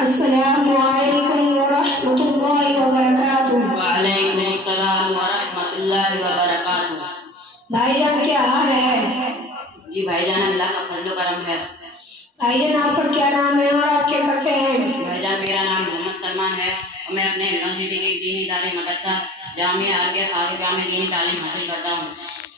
السلام علیکم ورحمۃ اللہ وبرکاتہ۔ وعلیکم السلام ورحمۃ اللہ وبرکاتہ۔ بھائی جان کیا حال ہے؟ جی بھائی جان اللہ کا فضل و کرم ہے۔ بھائی جان آپ کا کیا نام ہے اور آپ کیا کرتے ہیں؟ بھائی جان میرا نام محمد سلمان ہے اور میں اپنے یونیورسٹی کے دینی ادارے مدرسہ جامعہ عربیہ فاروقیہ میں دینی تعلیم حاصل کرتا ہوں۔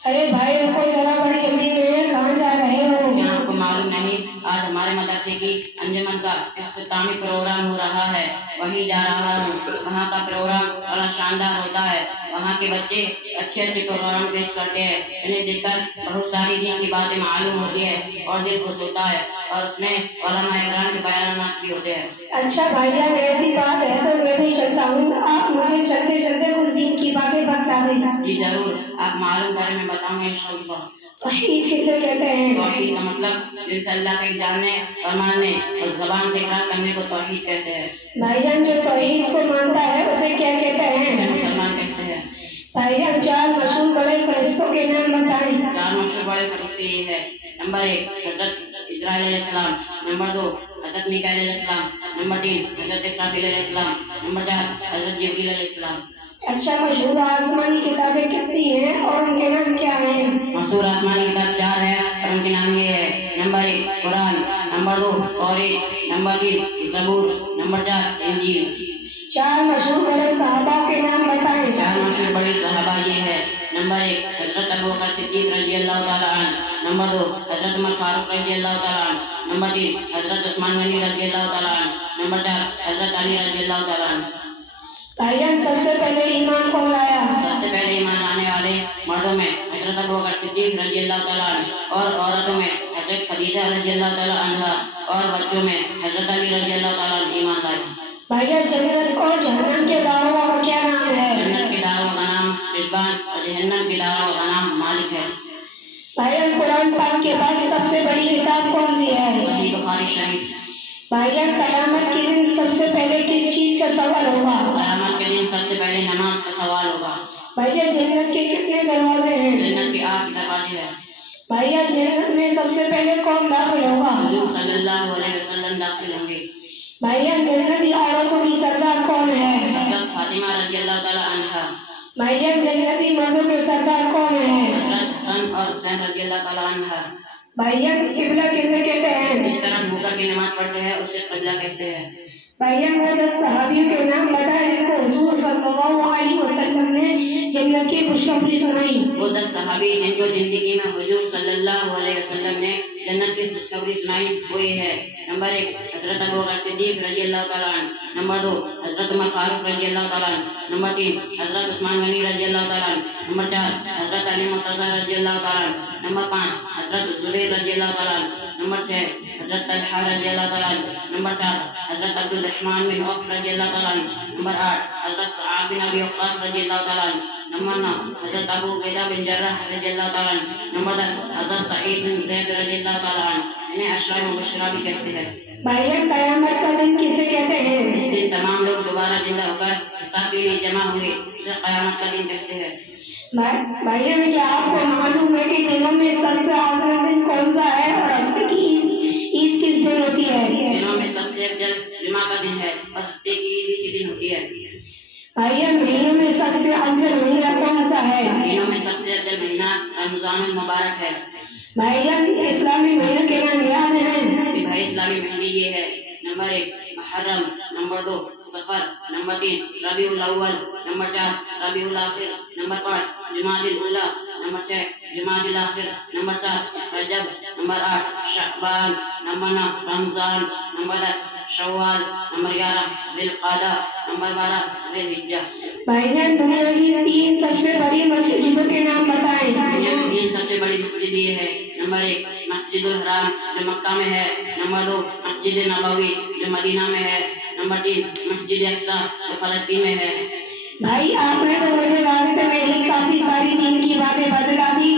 ارے بھائی رکو ذرا، بڑی جلدی میں کہاں جا رہے ہو؟ کیا آپ کو معلوم نہیں آج ہمارے مدرسے کی انجمن کا اختتامی پروگرام ہو رہا ہے، وہیں جا رہا ہوں۔ وہاں کا پروگرام بڑا شاندار ہوتا ہے، وہاں کے بچے اچھے پروگرام پیش کرتے ہیں، انہیں دیکھ کر بہت ساری دین کی باتیں معلوم ہوتی ہے اور دل خوش ہوتا ہے، اور اس میں علماء اکرام کے بیانات بھی ہوتے ہیں۔ اچھا بھائی جان ایسی بات ہے تو میں بھی چلتا ہوں، آپ مجھے چلتے چلتے کچھ دین کی باتیں بتلا دینا۔ جی ضرور، آپ معلوم کریں میں بتاؤں گا انشاءاللہ۔ توحید کسے کہتے ہیں؟ توحید کا مطلب دل سے اللہ کو جاننے اور ماننے اور زبان سے اقرار کرنے کو توحید کہتے ہیں۔ بھائی جان جو توحید کو مانتا ہے اسے کیا کہتے اسے ہیں؟ مسلمان کہتے ہیں۔ بھائی جان چار مشہور بڑے فرشتوں کے نام بتائیں۔ چار مشہور بڑے فرشتے یہ ہے: نمبر 1 حضرت اسرائیل علیہ السلام، نمبر 2 حضرت میکائیل علیہ السلام، نمبر 3 حضرت اسرافیل علیہ السلام، نمبر 4 حضرت جبریل علیہ السلام۔ اچھا مشہور آسمانی کتابیں کتنی ہیں اور ان کے نام کیا ہیں؟ مشہور آسمانی کتاب 4 ہے اور ان کے نام یہ ہے: نمبر 1 قرآن، نمبر 2 توریت، نمبر 3 زبور، نمبر 4 انجیل۔ چار مشہور بڑے صحابہ کے نام بتائیں۔ چار مشہور بڑے صحابہ یہ ہے: نمبر 1 حضرت ابوبکر صدیق رضی اللہ تعالیٰ عنہ، نمبر 2 حضرت عمر فاروق رضی اللہ تعالیٰ عنہ، نمبر 3 حضرت عثمان غنی رضی اللہ تعالیٰ عنہ، نمبر 4 حضرت علی رضی اللہ تعالیٰ عنہ۔ بھائی جان سب سے پہلے ایمان کون لایا؟ سب سے پہلے ایمان لانے والے مردوں میں حضرت ابوبکر صدیق رضی اللہ تعالیٰ عنہ، اور عورتوں میں حضرت خدیجہ رضی اللہ تعالیٰ عنہ، اور بچوں میں حضرت علی رضی اللہ تعالیٰ عنہ ایمان لائے۔ بھائی جان جنت اور جہنم کے داروغہ کا کیا نام ہے؟ جنت کے داروغہ کا نام رضوان اور جہنم کے داروغہ کا نام مالک ہے۔ بھائی جان قرآن پاک کے بعد سب سے بڑی کتاب کون سی ہے؟ صحیح بخاری شریف۔ بھائی جان قیامت کے دن سب سے پہلے کس چیز کا سوال ہوگا؟ قیامت کے دن سب سے پہلے نماز کا سوال ہوگا۔ بھائی جان جنت کے کتنے دروازے ہیں؟ جنت کے 8 دروازے ہیں۔ بھائی جان جنت میں سب سے پہلے کون داخل ہوگا؟ حضور صلی اللہ علیہ وسلم داخل ہوں گے۔ بھائی جان جنتی عورتوں کی سردار کون ہے؟ حضرت فاطمہ رضی اللہ تعالیٰ عنہا۔ بھائی جان جنتی مردوں کے سردار کون ہے؟ حضرت حسن اور حسین رضی اللہ تعالیٰ عنہا۔ بھائی جان قبلہ کسے کہتے ہیں؟ جس طرح منہ کر کے نماز پڑھتے ہیں اسے قبلہ کہتے ہیں۔ بھائی جان وہ 10 صحابیوں کے نام بتائیں جن کو حضور صلی اللہ علیہ وسلم نے جنت کی خوشخبری سنائی۔ وہ 10 صحابی جن کو زندگی میں حضور صلی اللہ علیہ وسلم نے جنت کی خوشخبری سنائی وہ یہ ہے: نمبر 1 حضرت ابوبکر صدیق رضی اللہ تعالیٰ عنہ، نمبر 2 حضرت عمر فاروق رضی اللہ تعالیٰ عنہ، نمبر 3 حضرت عثمان غنی رضی اللہ تعالیٰ عنہ، نمبر 4 حضرت علی مرتضی رضی اللہ تعالیٰ عنہ، نمبر 5 حضرت زبیر رضی اللہ تعالیٰ عنہ، نمبر 6 حضرت طلحہ رضی اللہ تعالیٰ عنہ، نمبر 7 حضرت عبد الرحمن بن عوف رضی اللہ تعالیٰ عنہ، نمبر 8 حضرت سعد بن ابی وقاص رضی اللہ تعالیٰ عنہ، نمبر 9 حضرت ابو عبیدہ بن جراح رضی اللہ تعالیٰ عنہ، نمبر 10 حضرت سعید بن زید رضی اللہ تعالیٰ عنہ۔ انہیں عشرہ مبشرہ بھی کہتے ہیں۔ بھائی جان قیامت کا دن کسے کہتے ہیں؟ اس دن تمام لوگ دوبارہ زندہ ہو کر حساب کے لیے جمع ہوں گے، اسے قیامت کا دن کہتے ہیں۔ بھائی جان کیا آپ کو معلوم ہے کہ دنوں میں سب سے افضل دن کون سا ہے اور ہفتے کی عید کس دن ہوتی ہے؟ دنوں میں سب سے افضل جمعہ کا دن ہے اور ہفتے کی عید اسی دن ہوتی ہے۔ بھائی جان مہینوں میں سب سے افضل مہینہ کون سا ہے؟ مہینوں میں سب سے افضل مہینہ رمضان المبارک ہے۔ بھائی جان اسلامی مہینوں کے نام یاد ہیں؟ بھائی اسلامی مہینے یہ ہے: نمبر 1 محرم، نمبر 2 صفر، نمبر 3 ربیع الاول، نمبر 4 ربیع الاخر، نمبر 5 جمادی الاولی، نمبر 6 جمادی الاخر، نمبر 7 رجب، نمبر 8 شعبان، نمبر 9 رمضان، نمبر 10 شوال، نمبر 11 ذی القعدہ، نمبر 12 ذی الحجہ۔ بھائی جان دنیا کی 3 سب سے بڑی مسجدوں کے نام بتائیں۔ دنیا کی 3 سب سے بڑی مسجد یہ ہے: نمبر 1 مسجد الحرام جو مکہ میں ہے، نمبر 2 مسجد نبوی جو مدینہ میں ہے، نمبر 3 مسجد اقصی جو فلسطین میں ہے۔ بھائی آپ نے تو مجھے راستے میں ہی کافی ساری دین کی باتیں بتلا دی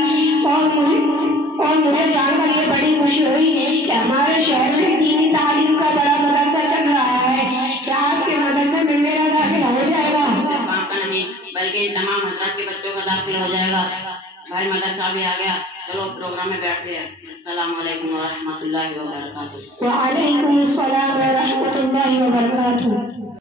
اور مجھے جان کر یہ بڑی خوشی ہوئی کہ ہمارے شہر میں دینی تعلیم کا بڑا مدرسہ چل رہا ہے۔ کیا آپ کے مدرسے میں میرا داخلہ ہو جائے گا؟ صرف آپ کا نہیں بلکہ تمام حضرات کے بچوں کا داخلہ ہو جائے گا۔ بھائی مدرسہ بھی آ گیا، چلو پروگرام میں بیٹھتے ہیں۔ السلام علیکم ورحمۃ اللہ وبرکاتہ۔ وعلیکم السلام ورحمۃ اللہ وبرکاتہ۔